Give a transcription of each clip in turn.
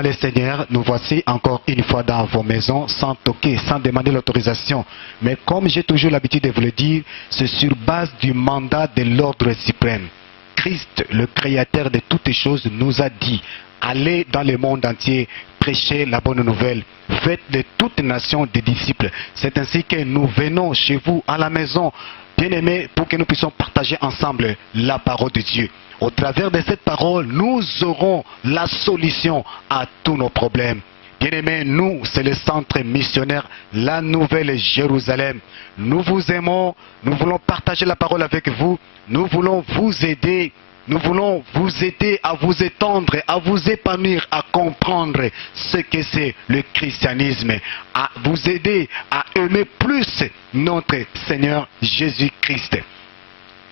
dans le Seigneur, nous voici encore une fois dans vos maisons, sans toquer, sans demander l'autorisation. Mais comme j'ai toujours l'habitude de vous le dire, c'est sur base du mandat de l'ordre suprême. Christ, le créateur de toutes choses, nous a dit, allez dans le monde entier, prêchez la bonne nouvelle, faites de toutes nations des disciples. C'est ainsi que nous venons chez vous à la maison, bien-aimés, pour que nous puissions partager ensemble la parole de Dieu. Au travers de cette parole, nous aurons la solution à tous nos problèmes. Bien-aimés, nous, c'est le centre missionnaire, la Nouvelle Jérusalem. Nous vous aimons, nous voulons partager la parole avec vous, nous voulons vous aider. Nous voulons vous aider à vous étendre, à vous épanouir, à comprendre ce que c'est le christianisme, à vous aider à aimer plus notre Seigneur Jésus-Christ.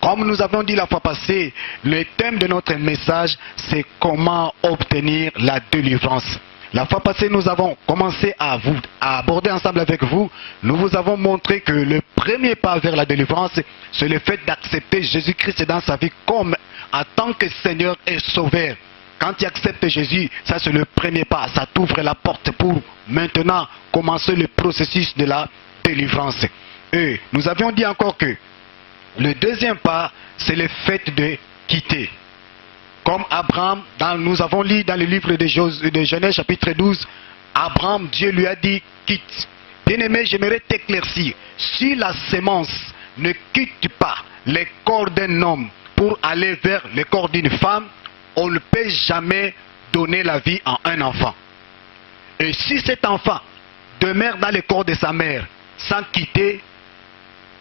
Comme nous avons dit la fois passée, le thème de notre message, c'est comment obtenir la délivrance. La fois passée, nous avons commencé à aborder ensemble avec vous. Nous vous avons montré que le premier pas vers la délivrance, c'est le fait d'accepter Jésus-Christ dans sa vie comme en tant que Seigneur et Sauveur. Quand tu acceptes Jésus, ça c'est le premier pas. Ça t'ouvre la porte pour maintenant commencer le processus de la délivrance. Et nous avions dit encore que le deuxième pas, c'est le fait de quitter. Comme Abraham, nous avons lu dans le livre de Genèse chapitre 12, Abraham, Dieu lui a dit, quitte. Bien-aimé, j'aimerais t'éclaircir. Si la sémence ne quitte pas le corps d'un homme pour aller vers le corps d'une femme, on ne peut jamais donner la vie à un enfant. Et si cet enfant demeure dans le corps de sa mère sans quitter,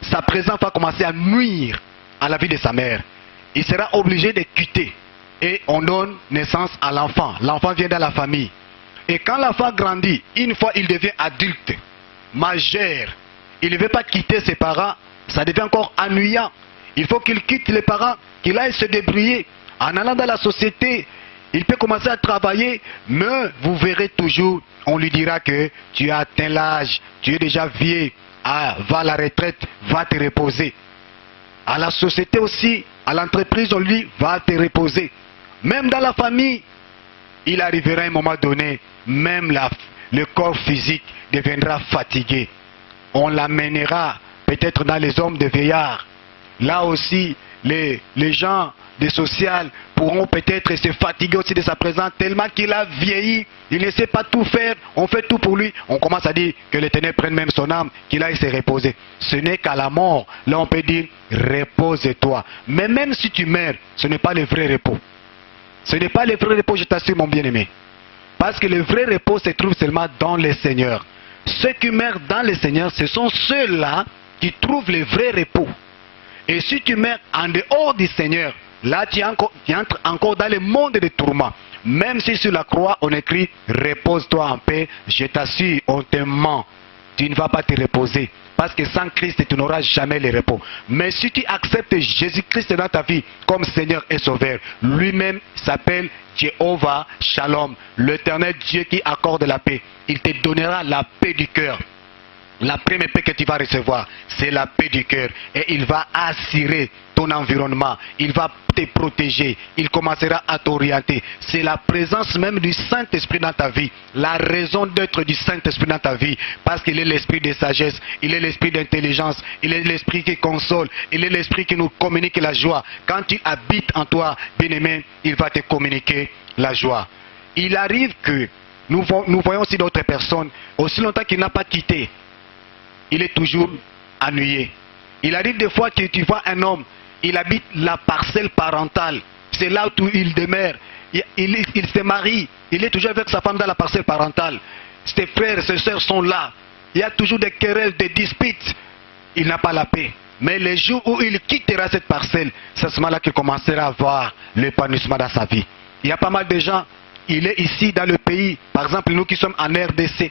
sa présence va commencer à nuire à la vie de sa mère. Il sera obligé de quitter. Et on donne naissance à l'enfant. L'enfant vient dans la famille. Et quand l'enfant grandit, une fois il devient adulte, majeur, il ne veut pas quitter ses parents, ça devient encore ennuyant. Il faut qu'il quitte les parents, qu'il aille se débrouiller. En allant dans la société, il peut commencer à travailler, mais vous verrez toujours, on lui dira que tu as atteint l'âge, tu es déjà vieux, va à la retraite, va te reposer. À la société aussi, à l'entreprise, on lui dit, va te reposer. Même dans la famille, il arrivera un moment donné, même le corps physique deviendra fatigué. On l'amènera peut-être dans les hommes de vieillard. Là aussi, les gens des sociales pourront peut-être se fatiguer aussi de sa présence tellement qu'il a vieilli, il ne sait pas tout faire, on fait tout pour lui. On commence à dire que l'Éternel prenne même son âme, qu'il aille se reposer. Ce n'est qu'à la mort, là on peut dire repose-toi. Mais même si tu meurs, ce n'est pas le vrai repos. Ce n'est pas le vrai repos, je t'assure mon bien-aimé. Parce que le vrai repos se trouve seulement dans le Seigneur. Ceux qui meurent dans le Seigneur, ce sont ceux-là qui trouvent le vrai repos. Et si tu meurs en dehors du Seigneur, là tu entres encore dans le monde des tourments. Même si sur la croix on écrit repose-toi en paix, je t'assure, on te ment. Tu ne vas pas te reposer. Parce que sans Christ, tu n'auras jamais le repos. Mais si tu acceptes Jésus-Christ dans ta vie comme Seigneur et Sauveur, lui-même s'appelle Jéhovah Shalom, l'Éternel Dieu qui accorde la paix. Il te donnera la paix du cœur. La première paix que tu vas recevoir, c'est la paix du cœur. Et il va assurer ton environnement. Il va te protéger. Il commencera à t'orienter. C'est la présence même du Saint-Esprit dans ta vie. La raison d'être du Saint-Esprit dans ta vie. Parce qu'il est l'esprit de sagesse. Il est l'esprit d'intelligence. Il est l'esprit qui console. Il est l'esprit qui nous communique la joie. Quand tu habites en toi, bien-aimé, il va te communiquer la joie. Il arrive que nous voyons aussi d'autres personnes, aussi longtemps qu'il n'a pas quitté, il est toujours ennuyé. Il arrive des fois que tu vois un homme, il habite la parcelle parentale. C'est là où il demeure. Il se marie. Il est toujours avec sa femme dans la parcelle parentale. Ses frères, ses soeurs sont là. Il y a toujours des querelles, des disputes. Il n'a pas la paix. Mais le jour où il quittera cette parcelle, c'est à ce moment-là qu'il commencera à voir l'épanouissement dans sa vie. Il y a pas mal de gens. Il est ici dans le pays. Par exemple, nous qui sommes en RDC.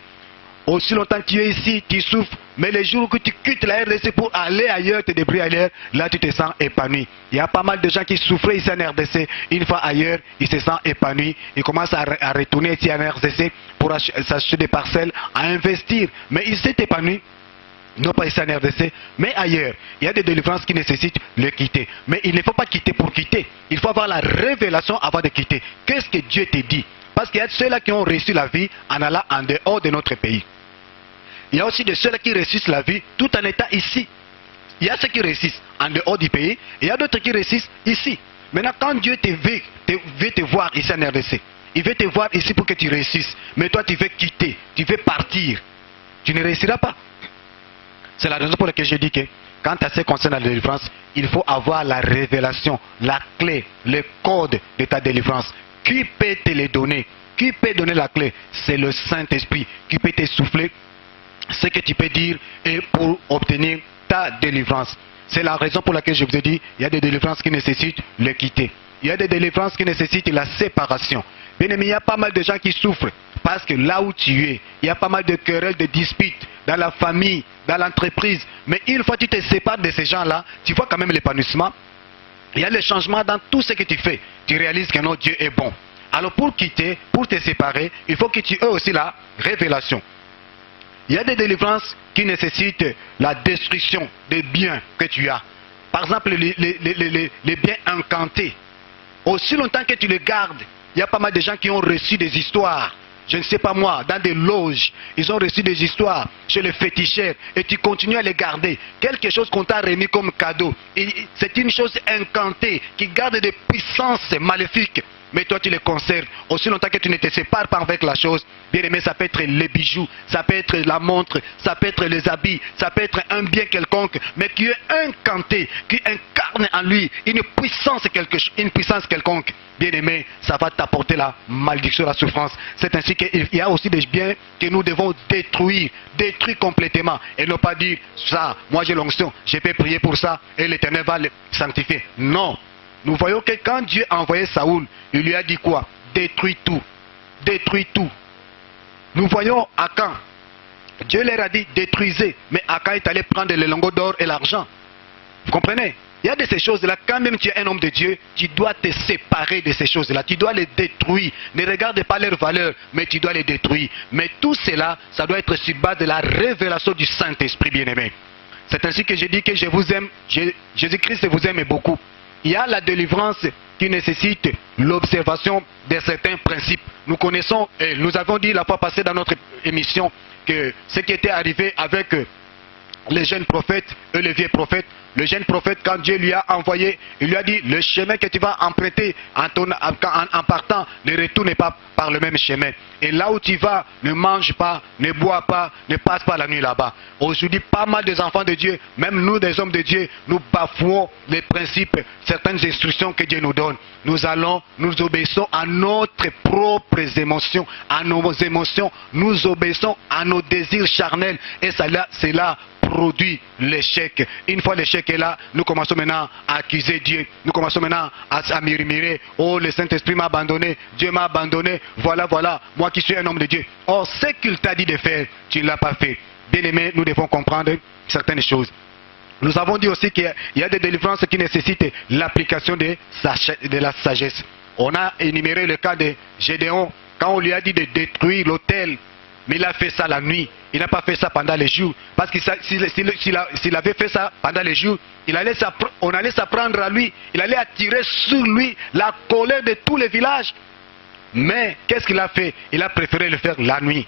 Aussi longtemps que tu es ici, tu souffres. Mais les jours que tu quittes la RDC pour aller ailleurs, te débrouiller ailleurs, là tu te sens épanoui. Il y a pas mal de gens qui souffraient ici en RDC. Une fois ailleurs, ils se sentent épanouis. Ils commencent à retourner ici en RDC pour s'acheter des parcelles, à investir. Mais ils s'est épanouis. Non pas ici en RDC, mais ailleurs. Il y a des délivrances qui nécessitent le quitter. Mais il ne faut pas quitter pour quitter. Il faut avoir la révélation avant de quitter. Qu'est-ce que Dieu te dit? Parce qu'il y a ceux-là qui ont reçu la vie en allant en dehors de notre pays. Il y a aussi de ceux-là qui réussissent la vie tout en étant ici. Il y a ceux qui réussissent en dehors du pays et il y a d'autres qui réussissent ici. Maintenant, quand Dieu veut te voir ici en RDC, il veut te voir ici pour que tu réussisses. Mais toi, tu veux quitter, tu veux partir. Tu ne réussiras pas. C'est la raison pour laquelle je dis que quand ça concerne la délivrance, il faut avoir la révélation, la clé, le code de ta délivrance. Qui peut te les donner? Qui peut donner la clé? C'est le Saint-Esprit qui peut te souffler ce que tu peux dire et pour obtenir ta délivrance. C'est la raison pour laquelle je vous ai dit, il y a des délivrances qui nécessitent le quitter. Il y a des délivrances qui nécessitent la séparation. Bien aimé, il y a pas mal de gens qui souffrent parce que là où tu es, il y a pas mal de querelles, de disputes dans la famille, dans l'entreprise. Mais une fois que tu te sépares de ces gens-là, tu vois quand même l'épanouissement. Il y a le changement dans tout ce que tu fais. Tu réalises que notre Dieu est bon. Alors pour quitter, pour te séparer, il faut que tu aies aussi la révélation. Il y a des délivrances qui nécessitent la destruction des biens que tu as. Par exemple, les biens encantés. Aussi longtemps que tu les gardes, il y a pas mal de gens qui ont reçu des histoires. Je ne sais pas moi, dans des loges, ils ont reçu des histoires chez les féticheurs et tu continues à les garder. Quelque chose qu'on t'a remis comme cadeau. C'est une chose incantée qui garde des puissances maléfiques. Mais toi tu les conserves aussi longtemps que tu ne te sépares pas avec la chose. Bien aimé, ça peut être les bijoux, ça peut être la montre, ça peut être les habits, ça peut être un bien quelconque, mais qui est incanté, qui incarne en lui une puissance quelconque. Bien aimé, ça va t'apporter la malédiction, la souffrance. C'est ainsi qu'il y a aussi des biens que nous devons détruire complètement. Et ne pas dire ça, moi j'ai l'onction, je peux prier pour ça et l'Éternel va le sanctifier. Non. Nous voyons que quand Dieu a envoyé Saoul, il lui a dit quoi? Détruis tout. Détruis tout. Nous voyons Akan. Dieu leur a dit détruisez. Mais Akan est allé prendre les lingots d'or et l'argent. Vous comprenez? Il y a de ces choses-là. Quand même tu es un homme de Dieu, tu dois te séparer de ces choses-là. Tu dois les détruire. Ne regarde pas leur valeur, mais tu dois les détruire. Mais tout cela, ça doit être sur base de la révélation du Saint-Esprit bien-aimé. C'est ainsi que je dis que je vous aime. Jésus-Christ vous aime beaucoup. Il y a la délivrance qui nécessite l'observation de certains principes. Nous connaissons, et nous avons dit la fois passée dans notre émission, que ce qui était arrivé avec les jeunes prophètes et les vieux prophètes. Le jeune prophète, quand Dieu lui a envoyé, il lui a dit, le chemin que tu vas emprunter en partant, ne retourne pas par le même chemin. Et là où tu vas, ne mange pas, ne bois pas, ne passe pas la nuit là-bas. Aujourd'hui, pas mal des enfants de Dieu, même nous des hommes de Dieu, nous bafouons les principes, certaines instructions que Dieu nous donne. Nous obéissons à notre propres émotions, à nos émotions, nous obéissons à nos désirs charnels. Et cela produit l'échec. Une fois l'échec est là, nous commençons maintenant à accuser Dieu. Nous commençons maintenant à murmurer. Oh, le Saint-Esprit m'a abandonné, Dieu m'a abandonné. Voilà, moi qui suis un homme de Dieu. Or, ce qu'il t'a dit de faire, tu ne l'as pas fait. Bien aimé, nous devons comprendre certaines choses. Nous avons dit aussi qu'il y a des délivrances qui nécessitent l'application de la sagesse. On a énuméré le cas de Gédéon, quand on lui a dit de détruire l'autel. Mais il a fait ça la nuit. Il n'a pas fait ça pendant les jours. Parce que s'il avait fait ça pendant les jours, on allait s'apprendre à lui. Il allait attirer sur lui la colère de tous les villages. Mais qu'est-ce qu'il a fait? Il a préféré le faire la nuit.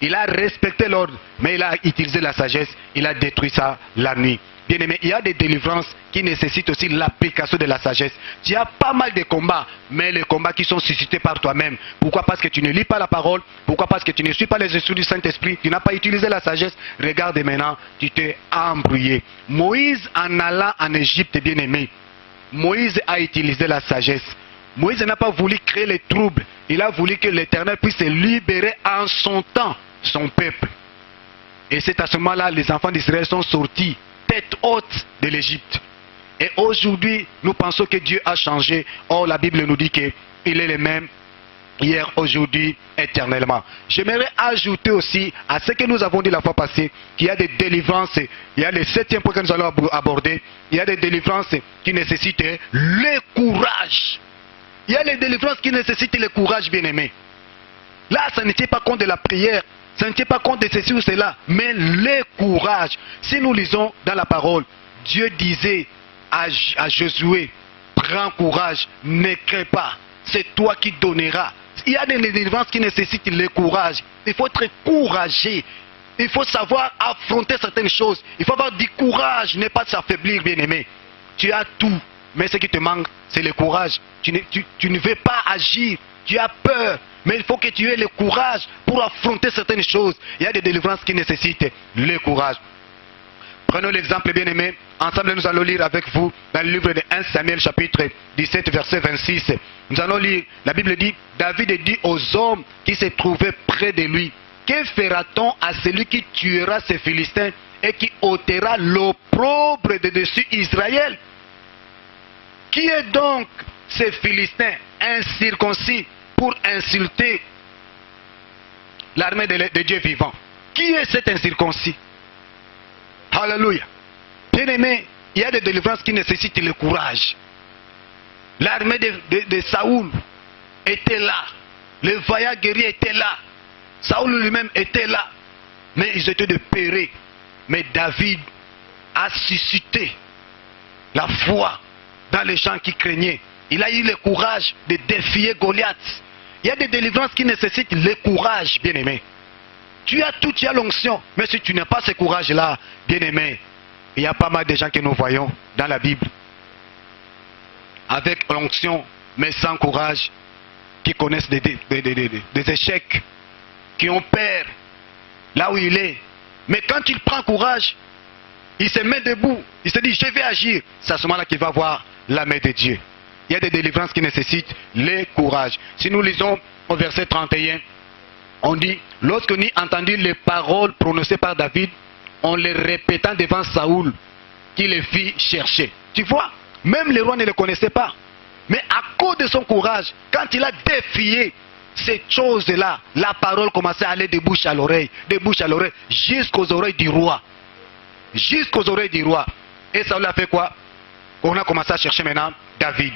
Il a respecté l'ordre, mais il a utilisé la sagesse. Il a détruit ça la nuit. Bien aimé, il y a des délivrances qui nécessitent aussi l'application de la sagesse. Tu as pas mal de combats, mais les combats qui sont suscités par toi-même. Pourquoi? Parce que tu ne lis pas la parole. Pourquoi? Parce que tu ne suis pas les instructions du Saint-Esprit. Tu n'as pas utilisé la sagesse. Regarde maintenant, tu t'es embrouillé. Moïse, en allant en Égypte, bien aimé, Moïse a utilisé la sagesse. Moïse n'a pas voulu créer les troubles. Il a voulu que l'Éternel puisse libérer en son temps son peuple. Et c'est à ce moment-là les enfants d'Israël sont sortis tête haute de l'Égypte. Et aujourd'hui, nous pensons que Dieu a changé. Or, la Bible nous dit qu'il est le même hier, aujourd'hui, éternellement. J'aimerais ajouter aussi à ce que nous avons dit la fois passée, qu'il y a des délivrances, il y a le 7e point que nous allons aborder, il y a des délivrances qui nécessitent le courage. Il y a les délivrances qui nécessitent le courage, bien-aimé. Là, ça ne tient pas compte de la prière. Ça ne tient pas compte de ceci ou cela, mais le courage. Si nous lisons dans la parole, Dieu disait à Josué, prends courage, ne crains pas, c'est toi qui donneras il y a des délivrances qui nécessitent le courage. Il faut être courageux. Il faut savoir affronter certaines choses. Il faut avoir du courage, ne pas s'affaiblir, bien-aimé. Tu as tout, mais ce qui te manque, c'est le courage. Tu ne veux pas agir, tu as peur, mais il faut que tu aies le courage pour affronter certaines choses. Il y a des délivrances qui nécessitent le courage. Prenons l'exemple, bien-aimé. Ensemble, nous allons lire avec vous dans le livre de 1 Samuel, chapitre 17, verset 26. Nous allons lire, la Bible dit, David dit aux hommes qui se trouvaient près de lui, que fera-t-on à celui qui tuera ces Philistins et qui ôtera l'opprobre de dessus Israël? Qui est donc ces Philistins incirconcis pour insulter l'armée de Dieu vivant? Qui est cet incirconcis? Alléluia. Bien-aimé, il y a des délivrances qui nécessitent le courage. L'armée de Saoul était là. Les vaillants guerriers étaient là. Saoul lui-même était là. Mais ils étaient de pérés. Mais David a suscité la foi dans les gens qui craignaient. Il a eu le courage de défier Goliath. Il y a des délivrances qui nécessitent le courage, bien-aimé. Tu as tout, tu as l'onction. Mais si tu n'as pas ce courage-là, bien-aimé, il y a pas mal de gens que nous voyons dans la Bible. Avec l'onction, mais sans courage, qui connaissent des échecs, qui ont peur là où il est. Mais quand il prend courage, il se met debout, il se dit je vais agir. C'est à ce moment-là qu'il va voir la main de Dieu. Il y a des délivrances qui nécessitent le courage. Si nous lisons au verset 31, on dit, lorsque nous entendit les paroles prononcées par David, en les répétant devant Saoul, qui les fit chercher. Tu vois, même le roi ne le connaissait pas. Mais à cause de son courage, quand il a défié cette chose-là, la parole commençait à aller de bouche à l'oreille, jusqu'aux oreilles du roi. Jusqu'aux oreilles du roi. Et Saoul a fait quoi? On a commencé à chercher maintenant David.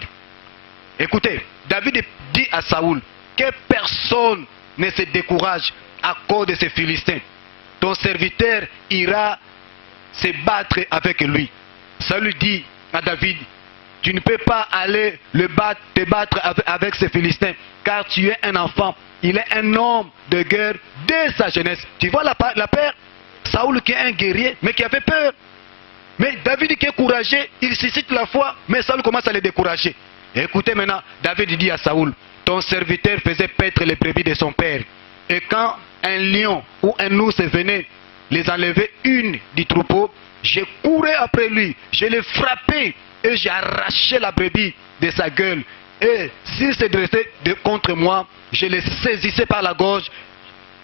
Écoutez, David dit à Saoul que personne ne se décourage à cause de ces Philistins. Ton serviteur ira se battre avec lui. Saoul dit à David, tu ne peux pas aller te battre avec ces Philistins, car tu es un enfant. Il est un homme de guerre dès sa jeunesse. Tu vois la peur? Saoul qui est un guerrier, mais qui avait peur. Mais David qui est courageux, il suscite la foi, mais Saoul commence à le décourager. Écoutez maintenant, David dit à Saoul, ton serviteur faisait paître les brebis de son père. Et quand un lion ou un ours venait les enlever une du troupeau, je courais après lui, je l'ai frappé et j'ai arraché la brebis de sa gueule. Et s'il se dressait contre moi, je le saisissais par la gorge,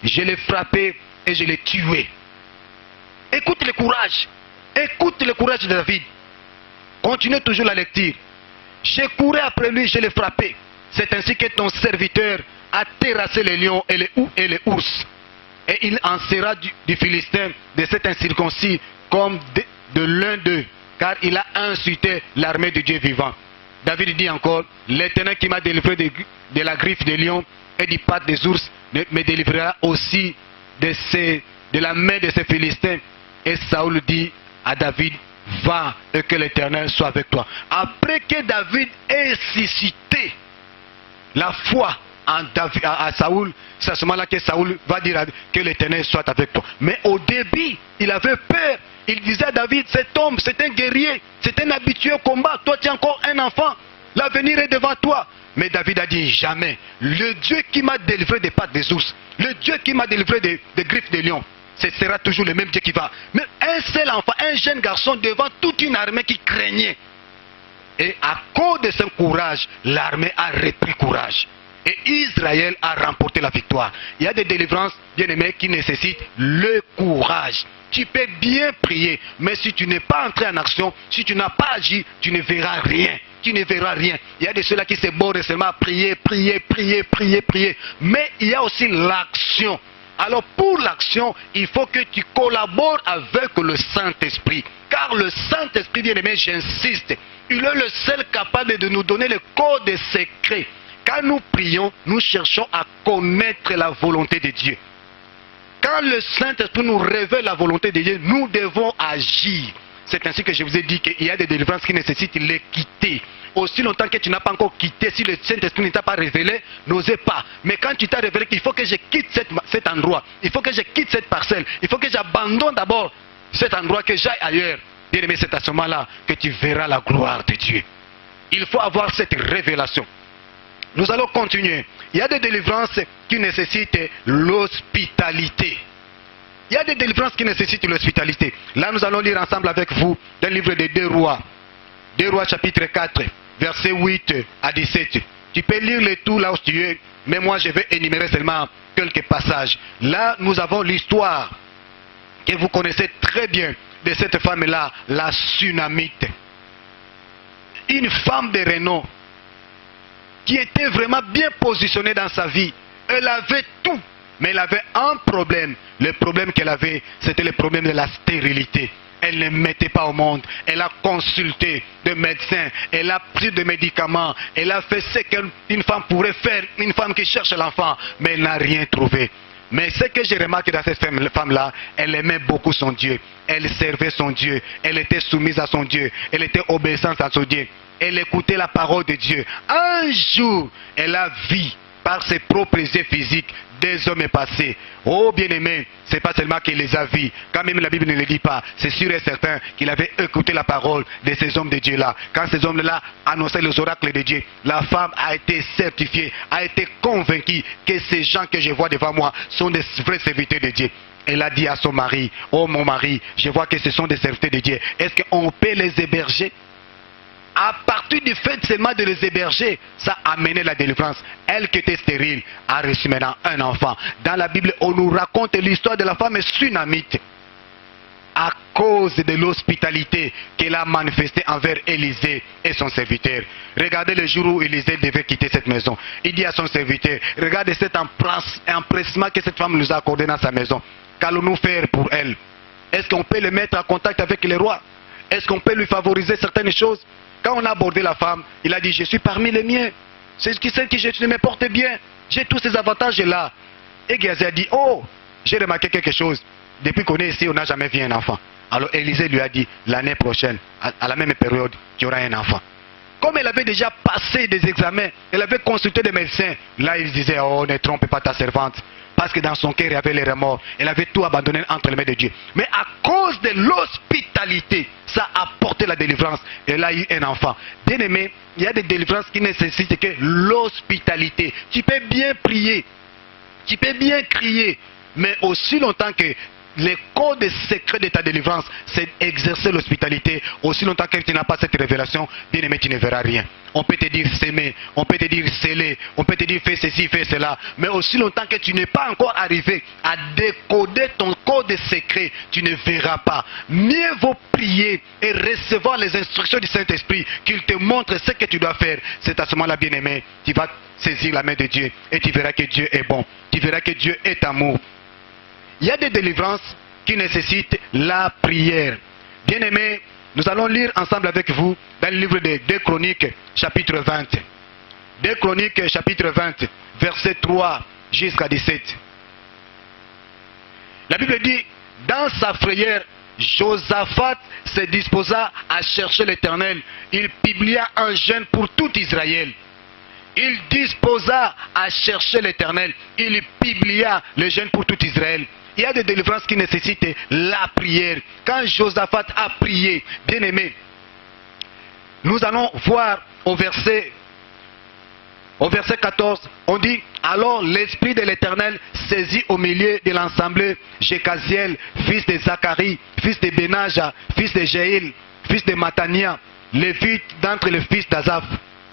je l'ai frappé et je l'ai tué. Écoute le courage. Écoute le courage de David. Continuez toujours la lecture. Je courais après lui, je l'ai frappé. C'est ainsi que ton serviteur a terrassé les lions et les ours. Et il en sera du Philistin, de cet incirconcis, comme de l'un d'eux, car il a insulté l'armée de Dieu vivant. David dit encore, l'Éternel qui m'a délivré de la griffe des lions et du patte des ours, me délivrera aussi de la main de ces Philistins. Et Saoul dit à David, va et que l'Éternel soit avec toi. Après que David ait suscité la foi à Saoul, c'est à ce moment-là que Saoul va dire que l'Éternel soit avec toi. Mais au début, il avait peur. Il disait à David, cet homme, c'est un guerrier, c'est un habitué au combat. Toi, tu es encore un enfant. L'avenir est devant toi. Mais David a dit, jamais. Le Dieu qui m'a délivré des pattes des ours, le Dieu qui m'a délivré des griffes des lions, ce sera toujours le même Dieu qui va. Mais un seul enfant, un jeune garçon devant toute une armée qui craignait. Et à cause de son courage, l'armée a repris courage. Et Israël a remporté la victoire. Il y a des délivrances, bien aimés, qui nécessitent le courage. Tu peux bien prier, mais si tu n'es pas entré en action, si tu n'as pas agi, tu ne verras rien. Tu ne verras rien. Il y a de ceux-là qui se bornent seulement à prier, prier, prier, prier, prier. Mais il y a aussi l'action. Alors pour l'action, il faut que tu collabores avec le Saint-Esprit. Car le Saint-Esprit, bien aimé, j'insiste, il est le seul capable de nous donner le code secret. Quand nous prions, nous cherchons à connaître la volonté de Dieu. Quand le Saint-Esprit nous révèle la volonté de Dieu, nous devons agir. c'est ainsi que je vous ai dit qu'il y a des délivrances qui nécessitent l'équité. Aussi longtemps que tu n'as pas encore quitté, si le Saint-Esprit ne t'a pas révélé, n'osez pas. Mais quand tu t'as révélé qu'il faut que je quitte cet endroit, il faut que je quitte cette parcelle, il faut que j'abandonne d'abord cet endroit, que j'aille ailleurs. Bien aimé, c'est à ce moment-là que tu verras la gloire de Dieu. Il faut avoir cette révélation. Nous allons continuer. Il y a des délivrances qui nécessitent l'hospitalité. Il y a des délivrances qui nécessitent l'hospitalité. Là, nous allons lire ensemble avec vous dans le livre des 2 Rois. 2 Rois chapitre 4, versets 8 à 17. Tu peux lire le tout là où tu es, mais moi je vais énumérer seulement quelques passages. Là, nous avons l'histoire que vous connaissez très bien de cette femme-là, la Sunamite. Une femme de renom qui était vraiment bien positionnée dans sa vie. Elle avait tout, mais elle avait un problème. Le problème qu'elle avait, c'était le problème de la stérilité. Elle ne mettait pas au monde. Elle a consulté des médecins. Elle a pris des médicaments. Elle a fait ce qu'une femme pourrait faire, une femme qui cherche l'enfant, mais elle n'a rien trouvé. Mais ce que j'ai remarqué dans cette femme-là, elle aimait beaucoup son Dieu. Elle servait son Dieu. Elle était soumise à son Dieu. Elle était obéissante à son Dieu. Elle écoutait la parole de Dieu. Un jour, elle a vu par ses propres yeux physiques des hommes passés. Oh bien-aimé, ce n'est pas seulement qu'il les a vus. Quand même la Bible ne le dit pas, c'est sûr et certain qu'il avait écouté la parole de ces hommes de Dieu-là. Quand ces hommes-là annonçaient les oracles de Dieu, la femme a été certifiée, a été convaincue que ces gens que je vois devant moi sont des vrais serviteurs de Dieu. Elle a dit à son mari, oh mon mari, je vois que ce sont des serviteurs de Dieu. Est-ce qu'on peut les héberger? À partir du fait seulement de les héberger, ça a amené la délivrance. Elle qui était stérile a reçu maintenant un enfant. Dans la Bible, on nous raconte l'histoire de la femme Sunamite. À cause de l'hospitalité qu'elle a manifestée envers Élisée et son serviteur. Regardez le jour où Élisée devait quitter cette maison. Il dit à son serviteur, regardez cet empressement que cette femme nous a accordé dans sa maison. Qu'allons-nous faire pour elle? Est-ce qu'on peut le mettre en contact avec les rois? Est-ce qu'on peut lui favoriser certaines choses? Quand on a abordé la femme, il a dit, je suis parmi les miens. C'est celle qui je me porte bien. J'ai tous ces avantages-là. Et Géasi a dit, oh, j'ai remarqué quelque chose. Depuis qu'on est ici, on n'a jamais vu un enfant. Alors Élisée lui a dit, l'année prochaine, à la même période, tu auras un enfant. Comme elle avait déjà passé des examens, elle avait consulté des médecins. Là, il disait, oh, ne trompe pas ta servante. Parce que dans son cœur, il y avait les remords. Elle avait tout abandonné entre les mains de Dieu. Mais à cause de l'hospitalité, ça a apporté la délivrance. Elle a eu un enfant. Bien aimé, il y a des délivrances qui nécessitent que l'hospitalité. Tu peux bien prier. Tu peux bien crier. Mais aussi longtemps que le code secret de ta délivrance, c'est exercer l'hospitalité. Aussi longtemps que tu n'as pas cette révélation, bien aimé, tu ne verras rien. On peut te dire s'aimer, on peut te dire sceller, on peut te dire fais ceci, fais cela. Mais aussi longtemps que tu n'es pas encore arrivé à décoder ton code secret, tu ne verras pas. Mieux vaut prier et recevoir les instructions du Saint-Esprit, qu'il te montre ce que tu dois faire. C'est à ce moment-là, bien aimé, tu vas saisir la main de Dieu et tu verras que Dieu est bon. Tu verras que Dieu est amour. Il y a des délivrances qui nécessitent la prière. Bien-aimés, nous allons lire ensemble avec vous dans le livre de 2 Chroniques, chapitre 20. 2 Chroniques, chapitre 20, verset 3 jusqu'à 17. La Bible dit, dans sa frayeur, Josaphat se disposa à chercher l'Éternel. Il publia un jeûne pour tout Israël. Il disposa à chercher l'Éternel. Il publia le jeûne pour tout Israël. Il y a des délivrances qui nécessitent la prière. Quand Josaphat a prié, bien aimé, nous allons voir au verset 14, on dit, alors l'Esprit de l'Éternel saisit au milieu de l'assemblée Jécaziel, fils de Zacharie, fils de Benaja, fils de Jéhil, fils de Matania, lévite d'entre les fils d'Azaph.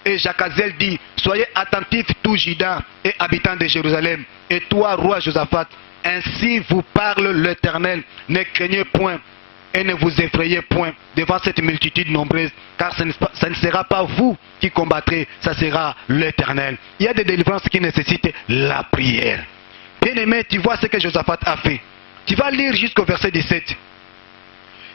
Et Jacaziel dit, soyez attentifs tous Juda et habitants de Jérusalem, et toi, roi Josaphat, ainsi vous parle l'Éternel, ne craignez point et ne vous effrayez point devant cette multitude nombreuse, car ce ne sera pas vous qui combattrez, ça sera l'Éternel. Il y a des délivrances qui nécessitent la prière. Bien aimé, tu vois ce que Josaphat a fait. Tu vas lire jusqu'au verset 17.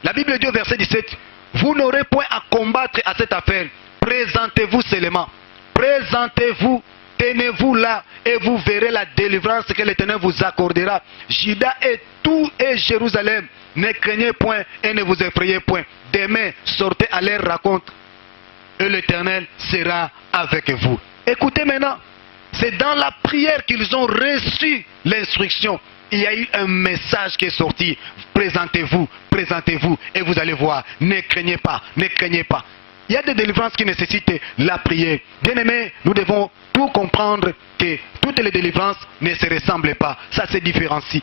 La Bible dit au verset 17, vous n'aurez point à combattre à cette affaire. Présentez-vous seulement. Présentez-vous. Tenez-vous là et vous verrez la délivrance que l'Éternel vous accordera. Juda et tout et Jérusalem Ne craignez point et ne vous effrayez point. Demain, sortez à leur rencontre et l'Éternel sera avec vous. Écoutez maintenant, c'est dans la prière qu'ils ont reçu l'instruction. Il y a eu un message qui est sorti. Présentez-vous, présentez-vous et vous allez voir. Ne craignez pas, ne craignez pas. Il y a des délivrances qui nécessitent la prière. Bien aimés, nous devons tout comprendre que toutes les délivrances ne se ressemblent pas. Ça se différencie.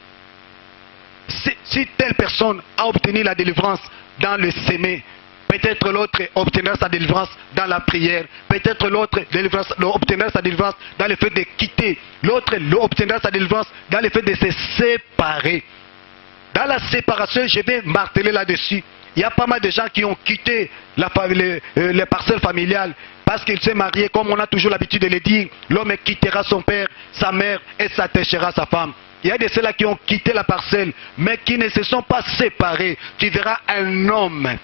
Si telle personne a obtenu la délivrance dans le sémé, peut-être l'autre obtiendra sa délivrance dans la prière. Peut-être l'autre obtiendra sa délivrance dans le fait de quitter. L'autre obtiendra sa délivrance dans le fait de se séparer. Dans la séparation, je vais marteler là-dessus. Il y a pas mal de gens qui ont quitté les parcelles familiales parce qu'ils s'est marié, comme on a toujours l'habitude de le dire. L'homme quittera son père, sa mère et s'attachera à sa femme. Il y a de ceux-là qui ont quitté la parcelle, mais qui ne se sont pas séparés. Tu verras un homme,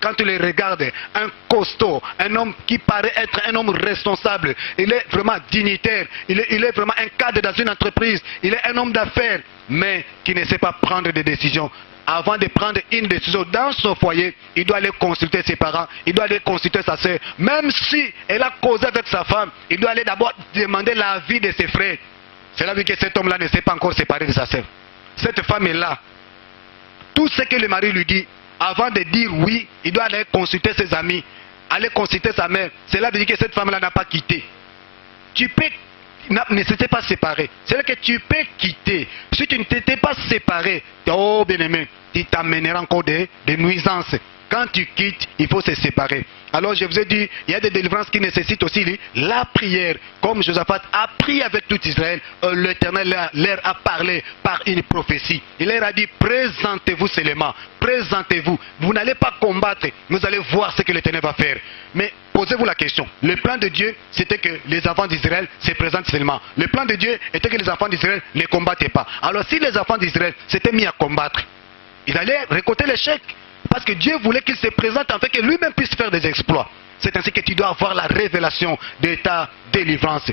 quand tu le regardes, un costaud, un homme qui paraît être un homme responsable. Il est vraiment dignitaire, il est vraiment un cadre dans une entreprise, il est un homme d'affaires, mais qui ne sait pas prendre des décisions. Avant de prendre une décision dans son foyer, il doit aller consulter ses parents, il doit aller consulter sa soeur. Même si elle a causé avec sa femme, il doit aller d'abord demander l'avis de ses frères. C'est là que cet homme-là ne s'est pas encore séparé de sa sœur. Cette femme est là. Tout ce que le mari lui dit, avant de dire oui, il doit aller consulter ses amis, aller consulter sa mère. C'est là que cette femme-là n'a pas quitté. Tu peux ne s'était pas séparé. C'est là que tu peux quitter. Si tu ne t'étais pas séparé, oh bien-aimé, tu t'amèneras encore des nuisances. Quand tu quittes, il faut se séparer. Alors je vous ai dit, il y a des délivrances qui nécessitent aussi la prière. Comme Josaphat a prié avec tout Israël, l'Éternel leur a parlé par une prophétie. Il leur a dit, présentez-vous seulement, présentez-vous. Vous n'allez pas combattre, vous allez voir ce que l'Éternel va faire. Mais posez-vous la question. Le plan de Dieu, c'était que les enfants d'Israël se présentent seulement. Le plan de Dieu était que les enfants d'Israël ne combattaient pas. Alors si les enfants d'Israël s'étaient mis à combattre, ils allaient récolter l'échec. Parce que Dieu voulait qu'il se présente afin que lui-même puisse faire des exploits. C'est ainsi que tu dois avoir la révélation de ta délivrance.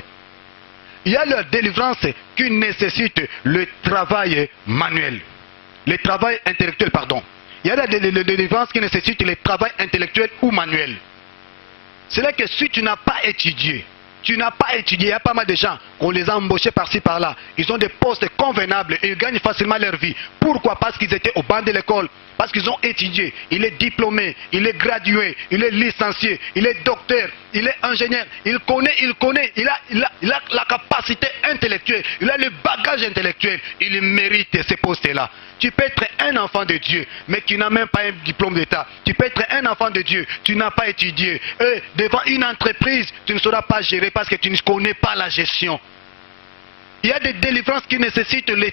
Il y a la délivrance qui nécessite le travail manuel. Le travail intellectuel, pardon. Il y a la délivrance qui nécessite le travail intellectuel ou manuel. C'est là que si tu n'as pas étudié, il y a pas mal de gens, on les a embauchés par-ci par-là. Ils ont des postes convenables et ils gagnent facilement leur vie. Pourquoi? Parce qu'ils étaient au banc de l'école, parce qu'ils ont étudié. Il est diplômé, il est gradué, il est licencié, il est docteur, il est ingénieur. Il connaît, il a la capacité intellectuelle, il a le bagage intellectuel. Il mérite ces postes-là. Tu peux être un enfant de Dieu, mais tu n'as même pas un diplôme d'État. Tu peux être un enfant de Dieu, tu n'as pas étudié. Et devant une entreprise, tu ne sauras pas gérer parce que tu ne connais pas la gestion. Il y a des délivrances qui nécessitent le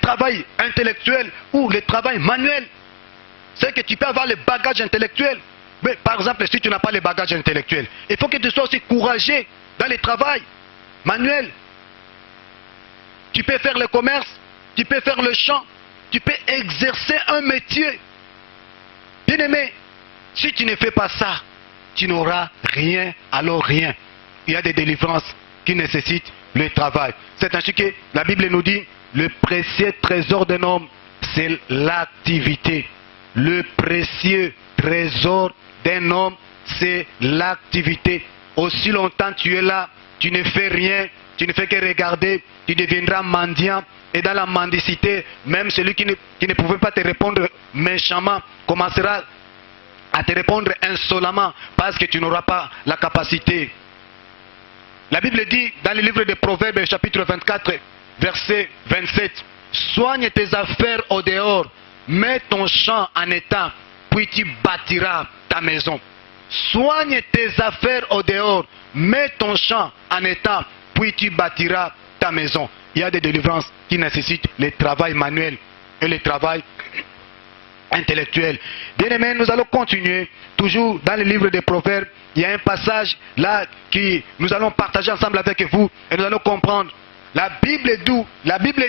travail intellectuel ou le travail manuel. C'est que tu peux avoir le bagage intellectuel. Mais par exemple, si tu n'as pas le bagage intellectuel, il faut que tu sois aussi courageux dans le travail manuel. Tu peux faire le commerce, tu peux faire le champ, tu peux exercer un métier. Bien-aimé, si tu ne fais pas ça, tu n'auras rien, alors rien. Il y a des délivrances qui nécessitent le travail. C'est ainsi que la Bible nous dit, le précieux trésor d'un homme, c'est l'activité. Le précieux trésor d'un homme, c'est l'activité. Aussi longtemps tu es là, tu ne fais rien, tu ne fais que regarder, tu deviendras mendiant. Et dans la mendicité, même celui qui ne pouvait pas te répondre méchamment commencera à te répondre insolemment parce que tu n'auras pas la capacité. La Bible dit dans le livre des Proverbes, chapitre 24, verset 27, « Soigne tes affaires au dehors, mets ton champ en état, puis tu bâtiras ta maison. » Soigne tes affaires au dehors, mets ton champ en état, puis tu bâtiras ta maison. Il y a des délivrances qui nécessitent le travail manuel et le travail intellectuel. Bien aimés, nous allons continuer toujours dans le livre des Proverbes. Il y a un passage là que nous allons partager ensemble avec vous et nous allons comprendre. La Bible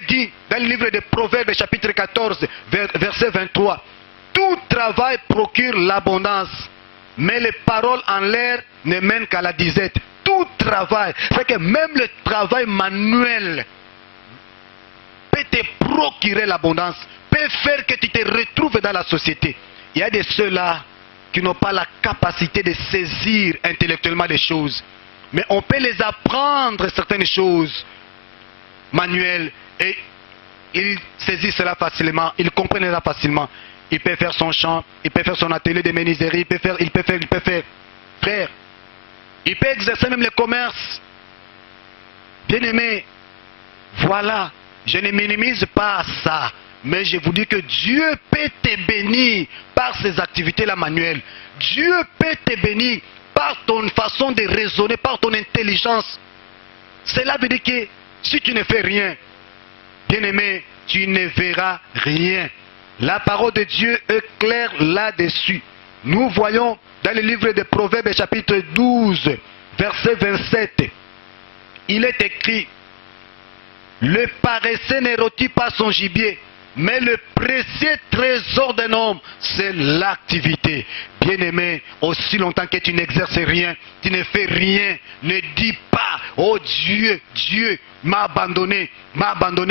dit dans le livre des Proverbes chapitre 14 verset 23, tout travail procure l'abondance, mais les paroles en l'air ne mènent qu'à la disette. Tout travail, c'est que même le travail manuel peut te procurer l'abondance, peut faire que tu te retrouves dans la société. Il y a de ceux-là qui n'ont pas la capacité de saisir intellectuellement les choses. Mais on peut les apprendre certaines choses manuelles et ils saisissent cela facilement, ils comprennent cela facilement. Il peut faire son champ, il peut faire son atelier de menuiserie, il peut faire. Frère, il peut exercer même le commerce. Bien-aimé, voilà, je ne minimise pas ça. Mais je vous dis que Dieu peut te bénir par ces activités-là manuelles. Dieu peut te bénir par ton façon de raisonner, par ton intelligence. Cela veut dire que si tu ne fais rien, bien-aimé, tu ne verras rien. La parole de Dieu est claire là-dessus. Nous voyons dans le livre de Proverbes chapitre 12, verset 27. Il est écrit, le paresseux ne rôtit pas son gibier, mais le précieux trésor d'un homme, c'est l'activité. Bien-aimé, aussi longtemps que tu n'exerces rien, tu ne fais rien, ne dis pas, oh Dieu, Dieu m'a abandonné,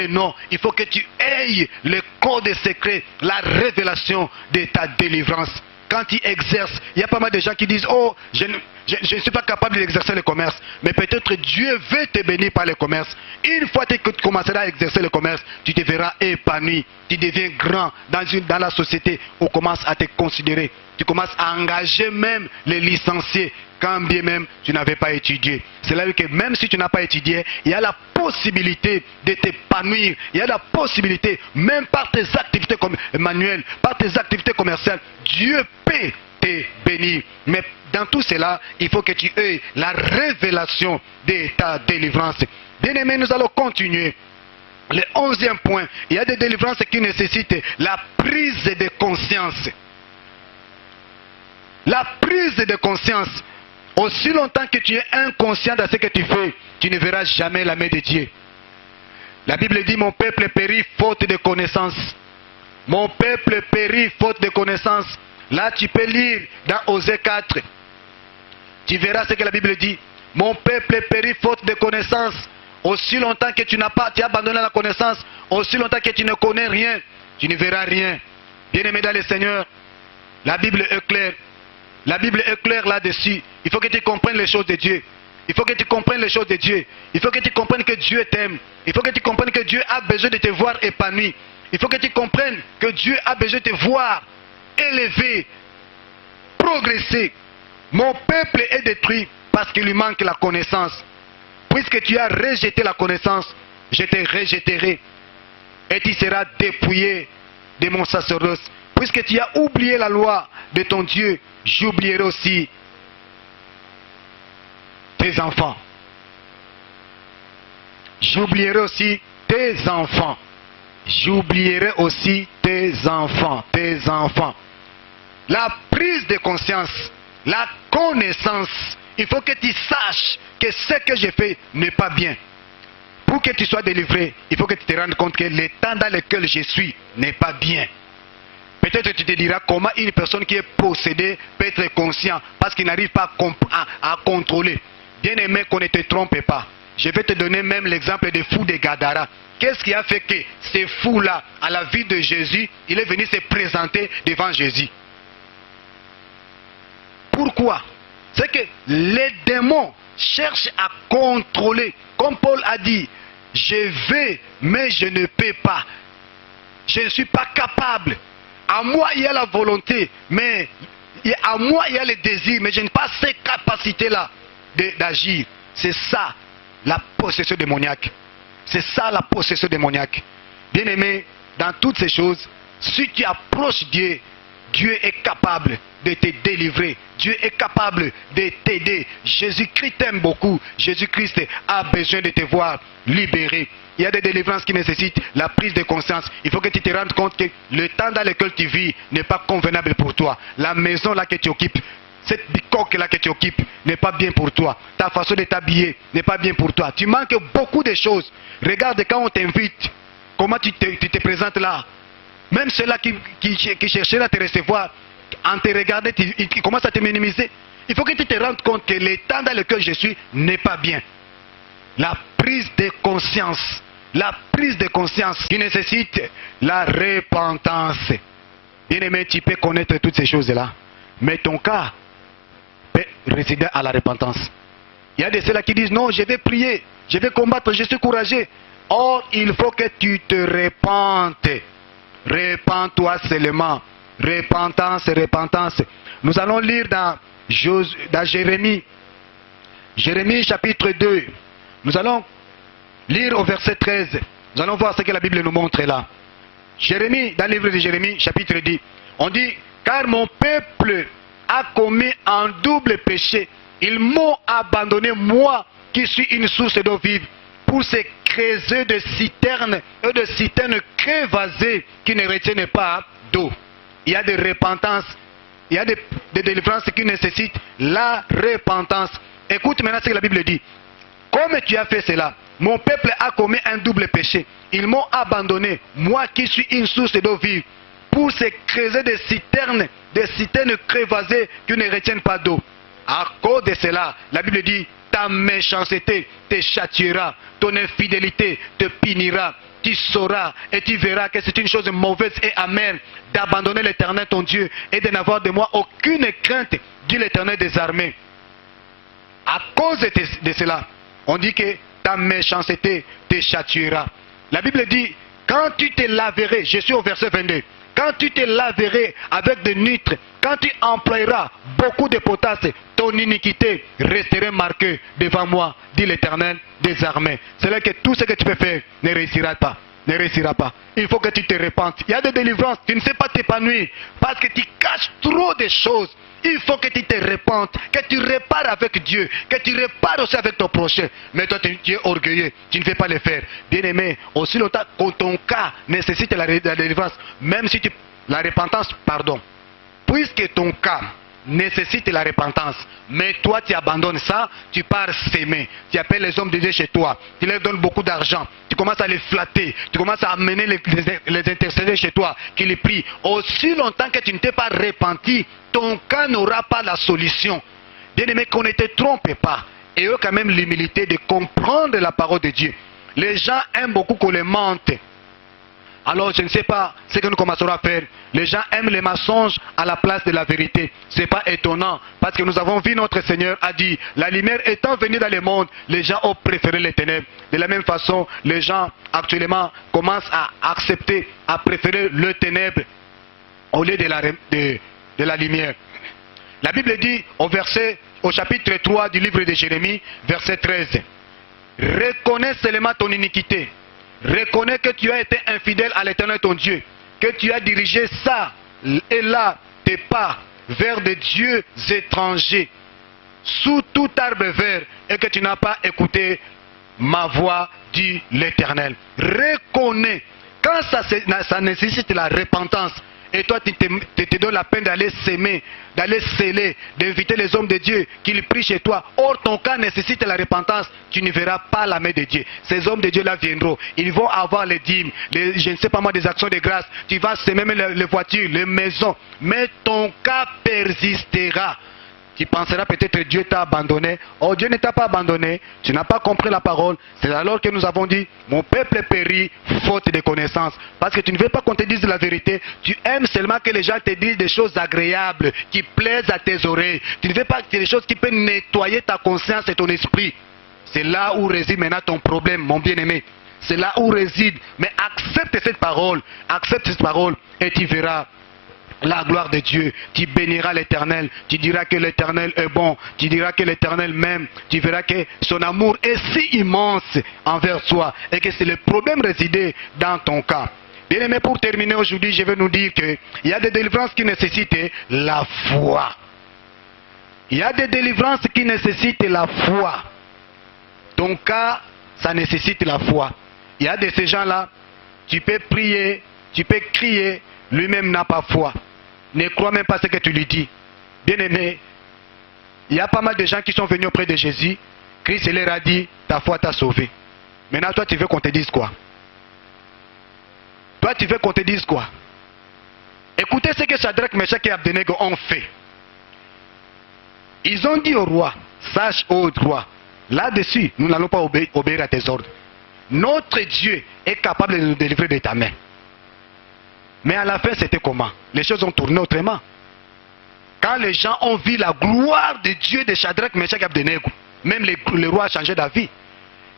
non. Il faut que tu aies le code secret, la révélation de ta délivrance. Quand tu exerces, il y a pas mal de gens qui disent, oh, je ne suis pas capable d'exercer le commerce. Mais peut-être Dieu veut te bénir par le commerce. Une fois que tu commenceras à exercer le commerce, tu te verras épanoui. Tu deviens grand dans la société. On commence à te considérer. Tu commences à engager même les licenciés, quand bien même tu n'avais pas étudié. C'est là que même si tu n'as pas étudié, il y a la possibilité de t'épanouir. Il y a la possibilité, même par tes activités manuelles, par tes activités commerciales, Dieu peut te bénir. Mais dans tout cela, il faut que tu aies la révélation de ta délivrance. Bien-aimés, nous allons continuer. Le 11e point, il y a des délivrances qui nécessitent la prise de conscience. La prise de conscience. Aussi longtemps que tu es inconscient de ce que tu fais, tu ne verras jamais la main de Dieu. La Bible dit, mon peuple périt faute de connaissance. Mon peuple périt faute de connaissance. Là, tu peux lire dans Osée 4. Tu verras ce que la Bible dit. Mon peuple périt faute de connaissance. Aussi longtemps que tu as abandonné la connaissance, aussi longtemps que tu ne connais rien, tu ne verras rien. Bien-aimé dans le Seigneur, la Bible est claire. La Bible est claire là-dessus. Il faut que tu comprennes les choses de Dieu. Il faut que tu comprennes les choses de Dieu. Il faut que tu comprennes que Dieu t'aime. Il faut que tu comprennes que Dieu a besoin de te voir épanoui. Il faut que tu comprennes que Dieu a besoin de te voir élevé, progresser. Mon peuple est détruit parce qu'il lui manque la connaissance. Puisque tu as rejeté la connaissance, je te rejetterai. Et tu seras dépouillé de mon sacerdoce. Puisque tu as oublié la loi de ton Dieu, j'oublierai aussi tes enfants. J'oublierai aussi tes enfants. J'oublierai aussi tes enfants. Tes enfants. La prise de conscience, la connaissance. Il faut que tu saches que ce que j'ai fait n'est pas bien. Pour que tu sois délivré, il faut que tu te rendes compte que l'état dans lequel je suis n'est pas bien. Peut-être tu te diras comment une personne qui est possédée peut être conscient parce qu'il n'arrive pas à contrôler. Bien aimé, qu'on ne te trompe pas. Je vais te donner même l'exemple des fous de Gadara. Qu'est-ce qui a fait que ces fous-là, à la vie de Jésus, il est venu se présenter devant Jésus? Pourquoi? C'est que les démons cherchent à contrôler. Comme Paul a dit, je vais, mais je ne peux pas. Je ne suis pas capable. À moi, il y a la volonté, mais à moi, il y a le désir, mais je n'ai pas ces capacités-là d'agir. C'est ça, la possession démoniaque. C'est ça, la possession démoniaque. Bien-aimé, dans toutes ces choses, si tu approches Dieu, Dieu est capable de te délivrer. Dieu est capable de t'aider. Jésus-Christ t'aime beaucoup. Jésus-Christ a besoin de te voir libéré. Il y a des délivrances qui nécessitent la prise de conscience. Il faut que tu te rendes compte que le temps dans lequel tu vis n'est pas convenable pour toi. La maison là que tu occupes, cette bicoque là que tu occupes n'est pas bien pour toi. Ta façon de t'habiller n'est pas bien pour toi. Tu manques beaucoup de choses. Regarde quand on t'invite, comment tu te présentes là. Même ceux-là qui cherchaient à te recevoir, en te regardant, ils commencent à te minimiser. Il faut que tu te rendes compte que l'état dans lequel je suis n'est pas bien. La prise de conscience la prise de conscience qui nécessite la repentance. Bien-aimé, tu peux connaître toutes ces choses-là, mais ton cas peut résider à la repentance. Il y a de ceux-là qui disent, non, je vais prier, je vais combattre, je suis courageux. Or, il faut que tu te repentes. Repends-toi seulement. Repentance, repentance. Nous allons lire dans Jérémie. Jérémie chapitre 2. Nous allons lire au verset 13. Nous allons voir ce que la Bible nous montre là. Jérémie, dans le livre de Jérémie, chapitre 10. On dit, car mon peuple a commis un double péché. Ils m'ont abandonné, moi qui suis une source d'eau vive, pour ces creuser de citernes et de citernes crevassées qui ne retiennent pas d'eau. Il y a des repentances, il y a des délivrances qui nécessitent la repentance. Écoute maintenant ce que la Bible dit. Comme tu as fait cela, mon peuple a commis un double péché. Ils m'ont abandonné, moi qui suis une source d'eau vive, pour se creuser des citernes crevassées qui ne retiennent pas d'eau. À cause de cela, la Bible dit, ta méchanceté te châtiera, ton infidélité te punira. Tu sauras et tu verras que c'est une chose mauvaise et amère d'abandonner l'Éternel ton Dieu et de n'avoir de moi aucune crainte, dit l'Éternel des armées. À cause de cela, on dit que ta méchanceté te châtiera. La Bible dit, quand tu te laverais, je suis au verset 22, quand tu te laverais avec de nitre, quand tu employeras beaucoup de potasse, ton iniquité resterait marquée devant moi, dit l'Éternel des armées. C'est là que tout ce que tu peux faire ne réussira pas. Ne réussira pas. Il faut que tu te repentes. Il y a des délivrances, tu ne sais pas t'épanouir parce que tu caches trop de choses. Il faut que tu te repentes, que tu répares avec Dieu, que tu répares aussi avec ton prochain. Mais toi, tu es orgueilleux, tu ne veux pas le faire. Bien-aimé, aussi longtemps que ton cas nécessite la délivrance, même si la repentance, pardon, puisque ton cas nécessite la repentance, mais toi tu abandonnes ça, tu pars s'aimer, tu appelles les hommes de Dieu chez toi, tu leur donnes beaucoup d'argent, tu commences à les flatter, tu commences à amener les intercédés chez toi, qui les prient. Aussi longtemps que tu ne t'es pas repenti, ton cas n'aura pas la solution. Bien aimé, qu'on ne te trompe pas, et eux quand même l'humilité de comprendre la parole de Dieu. Les gens aiment beaucoup qu'on les mente. Alors je ne sais pas ce que nous commencerons à faire. Les gens aiment les mensonges à la place de la vérité. Ce n'est pas étonnant parce que nous avons vu notre Seigneur a dit, la lumière étant venue dans le monde, les gens ont préféré les ténèbres. De la même façon, les gens actuellement commencent à accepter, à préférer le ténèbre au lieu de la lumière. La Bible dit au chapitre 3 du livre de Jérémie, verset 13, reconnais seulement ton iniquité. Reconnais que tu as été infidèle à l'Éternel ton Dieu, que tu as dirigé ça et là tes pas vers des dieux étrangers, sous tout arbre vert, et que tu n'as pas écouté ma voix, dit l'Éternel. Reconnais, quand ça nécessite la repentance, et toi tu te donnes la peine d'aller s'aimer, d'aller sceller, d'inviter les hommes de Dieu qu'ils prient chez toi. Or ton cas nécessite la repentance, tu ne verras pas la main de Dieu. Ces hommes de Dieu là viendront, ils vont avoir les dîmes, je ne sais pas moi, des actions de grâce. Tu vas s'aimer les voitures, les maisons, mais ton cas persistera. Tu penseras peut-être que Dieu t'a abandonné. Oh, Dieu ne t'a pas abandonné. Tu n'as pas compris la parole. C'est alors que nous avons dit, mon peuple périt faute de connaissance. Parce que tu ne veux pas qu'on te dise la vérité. Tu aimes seulement que les gens te disent des choses agréables, qui plaisent à tes oreilles. Tu ne veux pas que c'est des choses qui peuvent nettoyer ta conscience et ton esprit. C'est là où réside maintenant ton problème, mon bien-aimé. C'est là où réside. Mais accepte cette parole et tu verras la gloire de Dieu. Tu béniras l'Éternel, tu diras que l'Éternel est bon, tu diras que l'Éternel m'aime, tu verras que son amour est si immense envers toi et que c'est le problème résidé dans ton cas. Bien aimé, pour terminer aujourd'hui, je vais nous dire qu'il y a des délivrances qui nécessitent la foi. Il y a des délivrances qui nécessitent la foi. Ton cas, ça nécessite la foi. Il y a de ces gens-là, tu peux prier, tu peux crier, lui-même n'a pas foi. Ne crois même pas ce que tu lui dis. Bien aimé, il y a pas mal de gens qui sont venus auprès de Jésus. Christ leur a dit, ta foi t'a sauvé. Maintenant, toi, tu veux qu'on te dise quoi? Toi, tu veux qu'on te dise quoi? Écoutez ce que Shadrach, Meshach et Abednego ont fait. Ils ont dit au roi, sache, ô roi, là-dessus, nous n'allons pas obéir à tes ordres. notre Dieu est capable de nous délivrer de ta main. Mais à la fin, c'était comment? Les choses ont tourné autrement. Quand les gens ont vu la gloire de Dieu de Shadrach, Meshach et Abednego, même le roi a changé d'avis.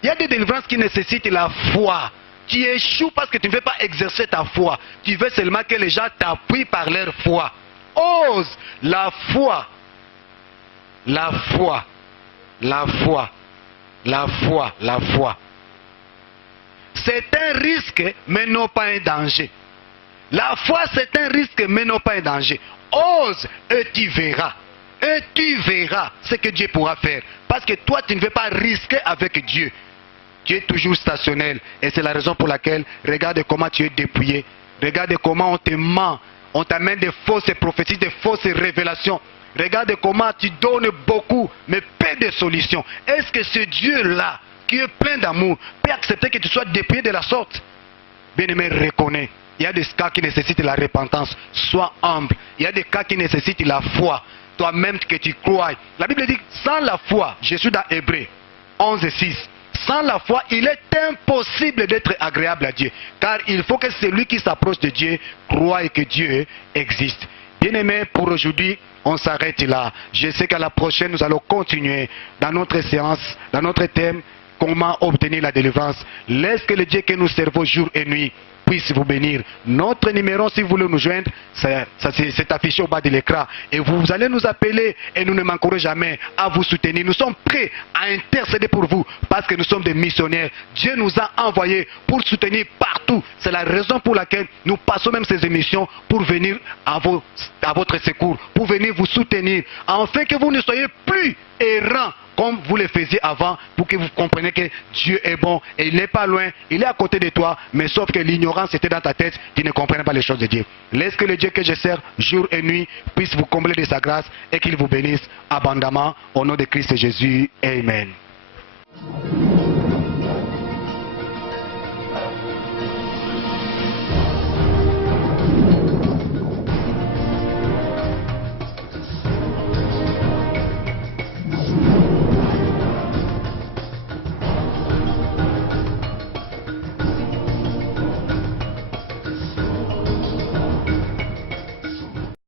Il y a des délivrances qui nécessitent la foi. Tu échoues parce que tu ne veux pas exercer ta foi. Tu veux seulement que les gens t'appuient par leur foi. Ose la foi. La foi. La foi. La foi. La foi. C'est un risque, mais non pas un danger. La foi, c'est un risque, mais non pas un danger. Ose et tu verras. Et tu verras ce que Dieu pourra faire. Parce que toi, tu ne veux pas risquer avec Dieu. Tu es toujours stationnel. Et c'est la raison pour laquelle, regarde comment tu es dépouillé. Regarde comment on te ment. On t'amène des fausses prophéties, des fausses révélations. Regarde comment tu donnes beaucoup, mais peu de solutions. Est-ce que ce Dieu-là, qui est plein d'amour, peut accepter que tu sois dépouillé de la sorte? Bien-aimé, reconnais. Il y a des cas qui nécessitent la repentance. Sois humble. Il y a des cas qui nécessitent la foi. Toi-même que tu crois. La Bible dit, sans la foi, je suis dans Hébreux 11:6. Sans la foi, il est impossible d'être agréable à Dieu. Car il faut que celui qui s'approche de Dieu croie que Dieu existe. Bien-aimés, pour aujourd'hui, on s'arrête là. Je sais qu'à la prochaine, nous allons continuer dans notre séance, dans notre thème, comment obtenir la délivrance. Laisse que le Dieu que nous servons jour et nuit puisse vous bénir. Notre numéro, si vous voulez nous joindre, c'est affiché au bas de l'écran. Et vous allez nous appeler et nous ne manquerons jamais à vous soutenir. Nous sommes prêts à intercéder pour vous parce que nous sommes des missionnaires. Dieu nous a envoyés pour soutenir partout. C'est la raison pour laquelle nous passons même ces émissions pour venir à votre secours, pour venir vous soutenir, afin que vous ne soyez plus errants comme vous le faisiez avant, pour que vous compreniez que Dieu est bon et il n'est pas loin, il est à côté de toi, mais sauf que l'ignorance était dans ta tête, tu ne comprenais pas les choses de Dieu. Laisse que le Dieu que je sers jour et nuit puisse vous combler de sa grâce et qu'il vous bénisse abondamment au nom de Christ Jésus. Amen.